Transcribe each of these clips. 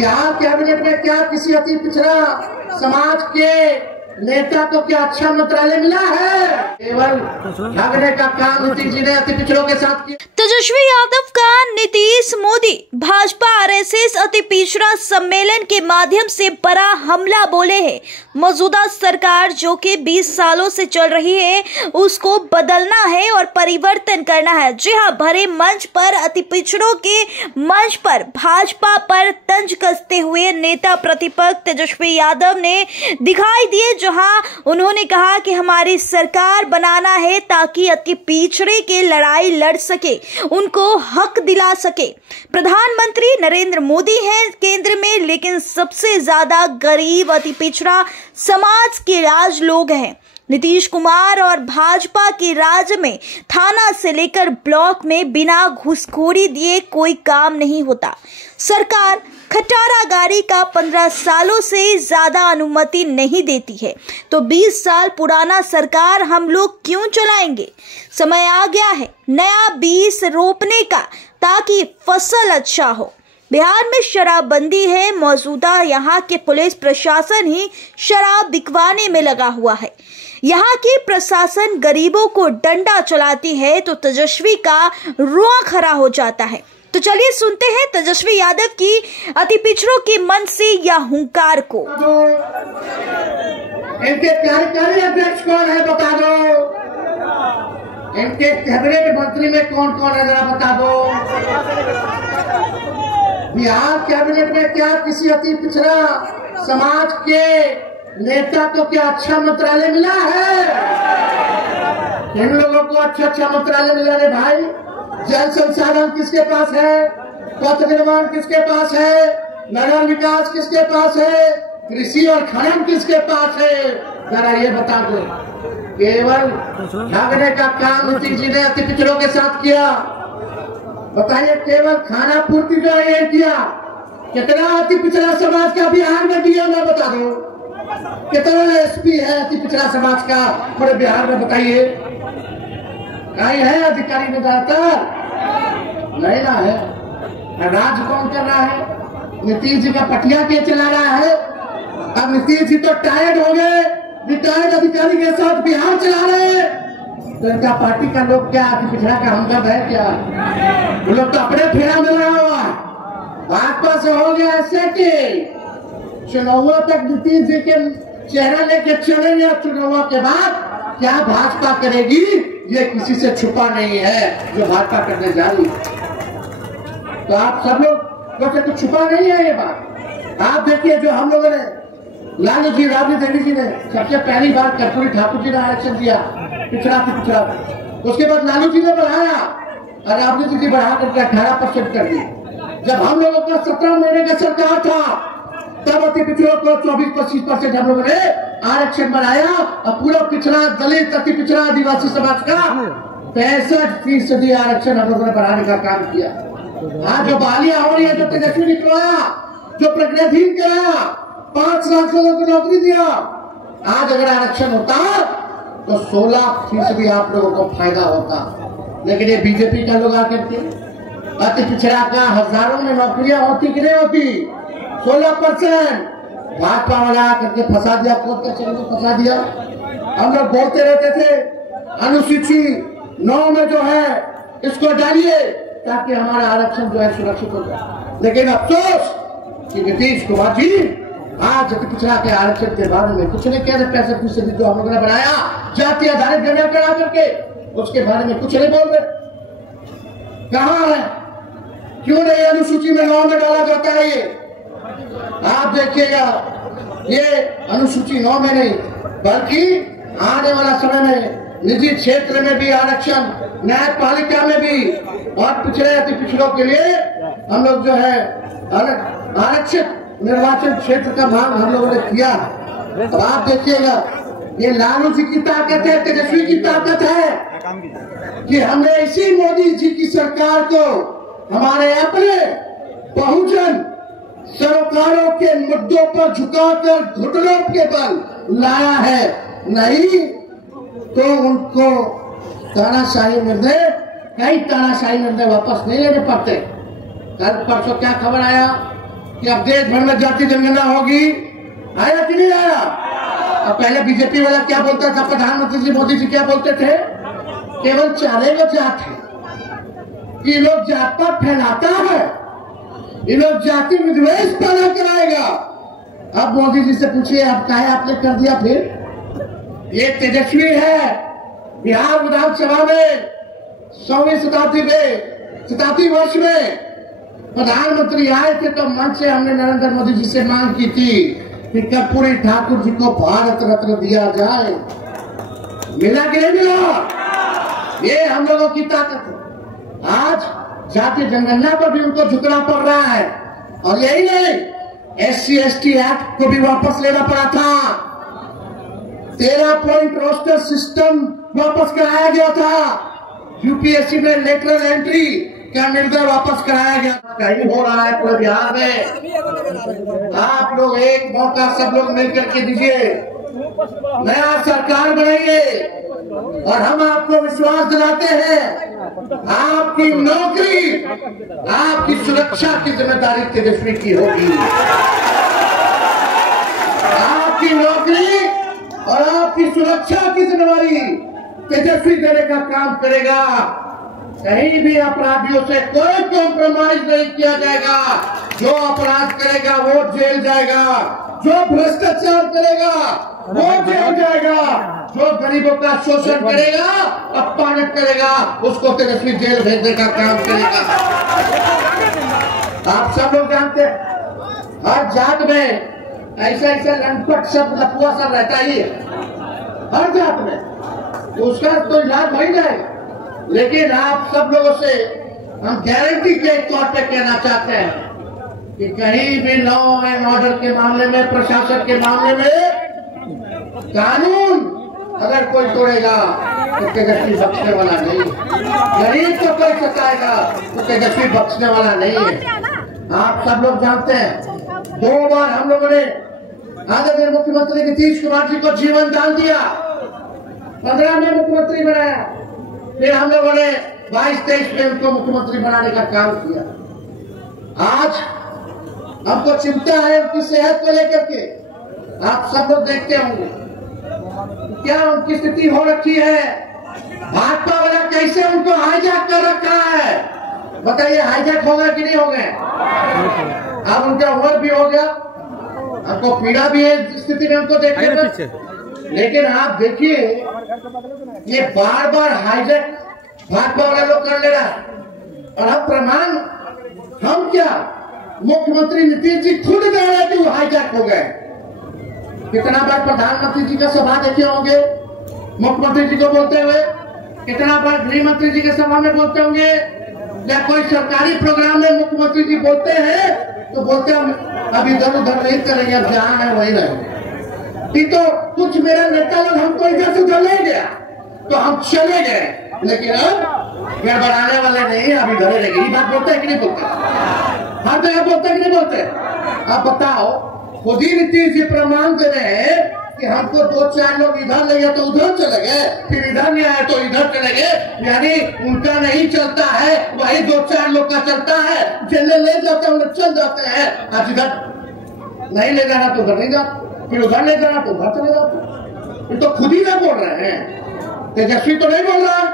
Bihar cabinet में क्या किसी अति पिछड़ा समाज के नेता को क्या अच्छा मंत्रालय मिला है? केवल भागने का काम नीतीश जी ने अति पिछड़ों के साथ किया। तेजस्वी यादव का नीतीश मोदी भाजपा आरएसएस अति पिछड़ा सम्मेलन के माध्यम से बड़ा हमला बोले हैं। मौजूदा सरकार जो कि 20 सालों से चल रही है उसको बदलना है और परिवर्तन करना है। जी हाँ, भरे मंच पर अति पिछड़ों के मंच पर भाजपा पर तंज कसते हुए नेता प्रतिपक्ष तेजस्वी यादव ने दिखाई दिए, जहां उन्होंने कहा कि हमारी सरकार बनाना है ताकि अति पिछड़े के लड़ाई लड़ सके, उनको हक दिला सके। प्रधानमंत्री नरेंद्र मोदी हैं केंद्र में, लेकिन सबसे ज्यादा गरीब अति पिछड़ा समाज के राज लोग हैं। नीतीश कुमार और भाजपा के राज में थाना से लेकर ब्लॉक में बिना घूसखोरी दिए कोई काम नहीं होता। सरकार खटारा गाड़ी का 15 सालों से ज्यादा अनुमति नहीं देती है, तो 20 साल पुराना सरकार हम लोग क्यों चलाएंगे? समय आ गया है नया बीज रोपने का, ताकि फसल अच्छा हो। बिहार में शराबबंदी है, मौजूदा यहाँ के पुलिस प्रशासन ही शराब बिकवाने में लगा हुआ है। यहाँ की प्रशासन गरीबों को डंडा चलाती है तो तेजस्वी का रुआ खड़ा हो जाता है। तो चलिए सुनते हैं तेजस्वी यादव की अति पिछड़ों के मन से या हुंकार को। इनके कार्यकारी अध्यक्ष कौन है बता दो, इनके कैबिनेट मंत्री में कौन कौन है जरा बता दो। बिहार कैबिनेट में क्या किसी अति पिछड़ा समाज के नेता को क्या अच्छा मंत्रालय मिला है? इन लोगों को अच्छा मंत्रालय मिला रे भाई। जल संसाधन किसके पास है? पथ निर्माण किसके पास है? नगर विकास किसके पास है? कृषि और खनन किसके पास है? जरा ये बता दो। केवल भागने का काम नीतीश जी ने अति पिछड़ों के साथ किया। बताइए, केवल खाना पूर्ति का ये किया। कितना अति पिछड़ा समाज का बिहार में दिया मैं बता दो। कितना एसपी है अति पिछड़ा समाज का पूरे बिहार में बताइए? कहीं है अधिकारी में ज्यादातर नहीं ना है। राज कौन कर रहा है? नीतीश जी का पटिया के चला रहा है। अब नीतीश जी तो टायर्ड हो गए, रिटायर्ड अधिकारी के साथ बिहार चला रहे हैं। तो इनका पार्टी का लोग क्या अति पिछड़ा का हमदर्द है क्या? वो लोग तो अपने फेरा में लगा हुआ। भाजपा से हो गया ऐसे कि चुनाव तक नीतीश जी के चेहरा लेके चलेंगे। चुनाव के बाद क्या भाजपा करेगी ये किसी से छुपा नहीं है, जो भाजपा करने जा रही है। तो आप सब लोग तो छुपा नहीं है ये बात। आप देखिए, जो हम लोगों ने लालू जी, राबड़ी देवी जी ने सबसे पहली बार कर्पूरी ठाकुर जी ने आरक्षण दिया पिछड़ा से पिछड़ा, उसके बाद लालू जी ने बढ़ाया और राबड़ी जी बढ़ा करके 18% कर दी। जब हम लोगों का 17 महीने का सरकार था तब अति पिछड़ों को 24-25% हम लोगों ने आरक्षण बढ़ाया और पूरा पिछड़ा दलित अति पिछड़ा आदिवासी समाज का 65% आरक्षण हम लोगों ने बढ़ाने का काम किया। आज जो बहालियां हो रही है, जो तेजस्वी निकलवाया, जो प्रज्ञाधीन कराया, 5 लाख लोगों को नौकरी दिया, आज अगर आरक्षण होता तो 16% आप लोगों को फायदा होता। लेकिन ये बीजेपी का लोग आकर के अति पिछड़ा का हजारों में नौकरियां होती कि नहीं होती? 16% भाजपा वाला करके फंसा दिया, कोर्ट का चल फंसा दिया। हम लोग बोलते रहते थे अनुसूची 9 में जो है इसको डालिए ताकि हमारा आरक्षण जो है सुरक्षित हो जाए। लेकिन अफसोस कि नीतीश कुमार जी आज पिछड़ा के आरक्षण के बारे में कुछ नहीं कह रहे। 65% जो हम लोगों ने बनाया जाति आधारित जनगणना करा करके, उसके बारे में कुछ नहीं बोल रहे। कहाँ है? क्यों नहीं अनुसूची में 9 में डाला जाता है? ये आप देखिएगा, ये अनुसूची 9 में नहीं बल्कि आने वाला समय में निजी क्षेत्र में भी आरक्षण, न्यायपालिका में भी, और पिछड़े अति पिछड़ों के लिए हम लोग जो है आरक्षित निर्वाचन क्षेत्र का भाग हम लोगों ने किया। तो आप देखिएगा, ये लालू जी की ताकत है, तेजस्वी की ताकत है कि हमने इसी मोदी जी की सरकार को हमारे अपने बहुजन सरकारों के मुद्दों पर झुकाकर घुटनों के बल लाया है। नहीं तो उनको तानाशाही निर्णय, कई तानाशाही निर्णय वापस नहीं लेने पड़ते। कल परसों क्या खबर आया? कि अब देश भर में जाति जनगणना होगी, आया कि नहीं आया? अब पहले बीजेपी वाला क्या बोलता था, प्रधानमंत्री जी मोदी जी क्या बोलते थे, केवल 4 लोग जात है, ये लोग जात पात फैलाता है, ये लोग जाति विद्वेष पैदा कराएगा। अब मोदी जी से पूछिए, अब क्या आपने कर दिया? फिर ये तेजस्वी है, बिहार विधानसभा में 100वीं शताब्दी वर्ष में प्रधानमंत्री आए थे तो मंच से हमने नरेंद्र मोदी जी से मांग की थी कि कर्पूरी ठाकुर जी को भारत रत्न दिया जाए। मिला कि नहीं मिला? ये हम लोगों की ताकत है। आज जाति जनगणना पर भी उनको झुकना पड़ रहा है, और यही नहीं, SC/ST एक्ट को भी वापस लेना पड़ा था। 13 पॉइंट रोस्टर सिस्टम वापस कराया गया था। यूपीएससी में लेटरल एंट्री का निर्णय वापस कराया गया। कहीं हो रहा है पूरे बिहार में। आप लोग एक मौका सब लोग मिलकर के दीजिए, नया सरकार बनाइए, और हम आपको विश्वास दिलाते हैं आपकी नौकरी, आपकी सुरक्षा की जिम्मेदारी तेजस्वी की होगी। आपकी नौकरी और आपकी सुरक्षा की जिम्मेदारी तेजस्वी देने का काम करेगा। कहीं भी अपराधियों से कोई कॉम्प्रोमाइज नहीं किया जाएगा। जो अपराध करेगा वो जेल जाएगा, जो भ्रष्टाचार करेगा वो जेल जाएगा, जो गरीबों का शोषण करेगा, अपमानित करेगा, उसको तेजस्वी जेल भेजने का काम करेगा। आप सब लोग जानते हैं हर जात में ऐसा लंपट सब लपुआ सब रहता ही है, हर जात में, उसका तो इलाज हो ही जाएगा। लेकिन आप सब लोगों से हम गारंटी के तौर पे कहना चाहते हैं कि कहीं भी लॉ एंड ऑर्डर के मामले में, प्रशासन के मामले में कानून अगर कोई तोड़ेगा तो तेजस्वी बख्शने वाला नहीं। गरीब को कोई सताएगा तो तेजस्वी बख्शने वाला नहीं है। आप सब लोग जानते हैं 2 बार हम लोगों ने आदरणीय मुख्यमंत्री नीतीश कुमार जी को जीवन दान दिया। 15 में मुख्यमंत्री बनाया, फिर हम लोगों ने 22-23 में उनको मुख्यमंत्री बनाने का काम किया। आज हमको चिंता है उनकी सेहत को लेकर के। आप सब लोग देखते होंगे क्या उनकी स्थिति हो रखी है। भाजपा वाला कैसे उनको हाईजैक कर रखा है, बताइए हाईजैक हो गया कि नहीं हो गया? अब उनका उम्र भी हो गया, आपको पीड़ा भी है स्थिति में उनको देखने में। लेकिन आप देखिए ये बार बार हाईजैक भाजपा वाले लोग कर ले रहा है, और अब प्रमाण हम क्या, मुख्यमंत्री नीतीश जी खुद कह रहे हैं कि वो हाईजैक हो गए। कितना बार प्रधानमंत्री जी का सभा देखे होंगे मुख्यमंत्री जी को बोलते हुए, कितना बार गृह मंत्री जी के सभा में बोलते होंगे, या कोई सरकारी प्रोग्राम में मुख्यमंत्री जी बोलते हैं तो बोलते हैं अब इधर उधर नहीं करेंगे, अब जहां है वही रहेंगे। तो कुछ मेरा नेता लोग हमको इधर से उधर ले गया तो हम चले गए, लेकिन अब गड़बड़ाने वाले नहीं, अब इधर ही रहेंगे। ये बात बोलते हैं कि नहीं बोलते? हर जगह बोलते हैं कि नहीं बोलते? अब बताओ, खुद ही नीतीश जी प्रमाण दे रहे हैं कि हमको 2-4 लोग इधर ले गए तो उधर चले गए, फिर इधर नहीं आए तो इधर चले गए। यानी उनका नहीं चलता है, वही 2-4 लोग का चलता है। जिले ले जाते हैं चल जाते हैं, आज इधर नहीं ले जाना तो उधर नहीं जाते, फिर उधर ले जाना तो उधर चले जाते। ये तो खुद ही नहीं बोल रहे हैं, तेजस्वी तो नहीं बोल रहा।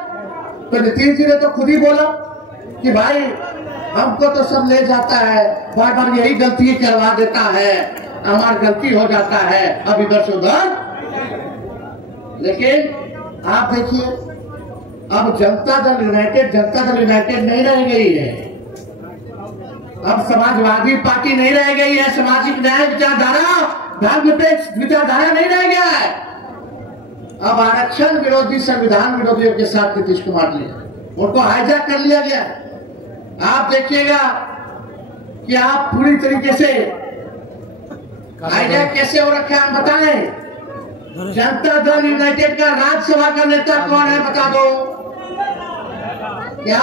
तो नीतीश जी ने तो खुद ही बोला कि भाई हमको तो सब ले जाता है, बार बार यही गलती करवा देता है, हमारी गलती हो जाता है, अब इधर से उधर। लेकिन आप देखिए अब जनता दल यूनाइटेड नहीं रह गई है। अब समाजवादी पार्टी नहीं रह गई है, सामाजिक न्याय विचारधारा, धर्मनिरपेक्ष विचारधारा नहीं रह गया है। अब आरक्षण विरोधी, संविधान विरोधियों के साथ नीतीश कुमार जी उनको हाईजैक कर लिया गया। आप देखिएगा कि आप पूरी तरीके से हाईजैक कैसे हो रखा है, हम बताएं। जनता दल यूनाइटेड का राज्यसभा का नेता कौन है, बता दो क्या?